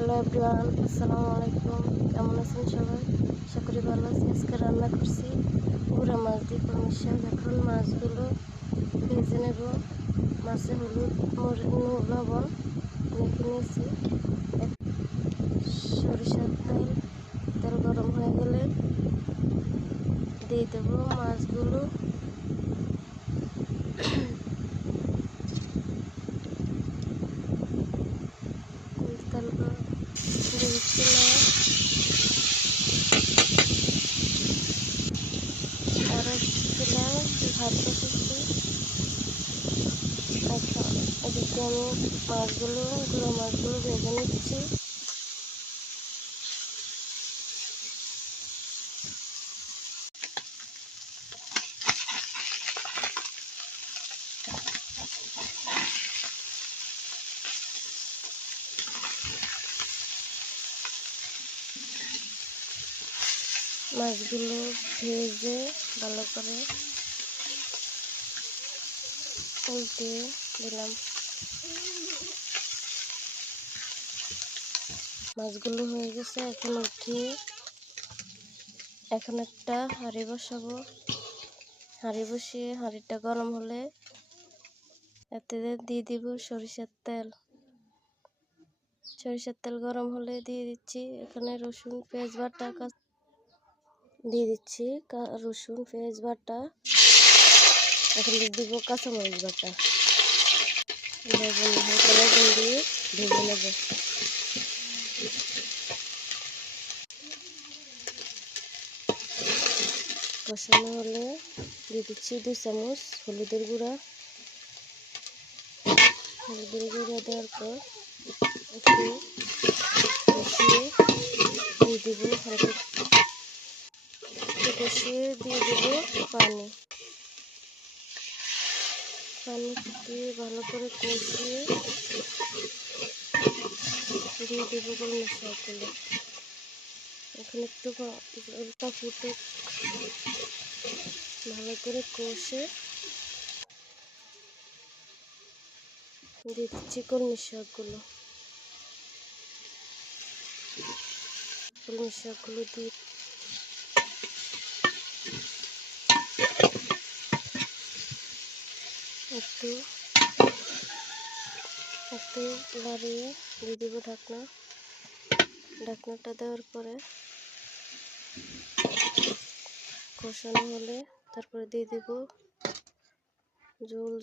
Hello everyone, আসসালামু আলাইকুম। কেমন আছেন সবাই? আশা করি ভালো আছি। আজকে রান্না করছি গুঁড়া মাছ দিয়ে কলমি শাক। এখন মাছগুলো ভেজে নেব। মাছে হলুদ লবণ মেখে নিয়েছি। সরিষার তেল, তেল গরম হয়ে গেলে দিয়ে দেবো মাছগুলো। তেল দিয়ে দিচ্ছি আর চুলায় ভাত বসেছি। এখন এদিকে আমি গুঁড়ো মাছগুলো ভেজে নিচ্ছি। মাছগুলো ভেজে ভালো করে উল্টে দিলাম। মাছগুলো হয়ে গেছে, এখন উঠিয়ে এখন একটা হাঁড়ি বসাবো। হাঁড়ি বসিয়ে হাঁড়িটা গরম হলে এতে দিয়ে দিব সরিষার তেল। সরিষার তেল গরম হলে দিয়ে দিচ্ছি এখানে রসুন পেঁয়াজ বাটা দিয়ে দিচ্ছি রসুন পেঁয়াজ বাটা। এখন দিয়ে দিব কাঁচামরিচ বাটা। হালকা লবণ দিয়ে ভেজে নেব। কষানো হলে দিয়ে দিচ্ছি 2 চামচ হলুদের গুঁড়া। হলুদের গুঁড়া দেওয়ার পর একটু কষিয়ে দিয়ে দেবো কষিয়ে দিয়ে দেবো পানি দিয়ে ভালো করে কষিয়ে দিয়ে দেবো কলমি শাকগুলো। এখন একটু জলটা ফুটুক, ভালো করে কষে দিয়ে দিচ্ছি কলমি শাকগুলো দিয়ে একটু লাড়িয়ে দিয়ে দেবো ঢাকনাটা দেওয়ার পরে কষানো হলে তারপরে দিয়ে দেব ঝোল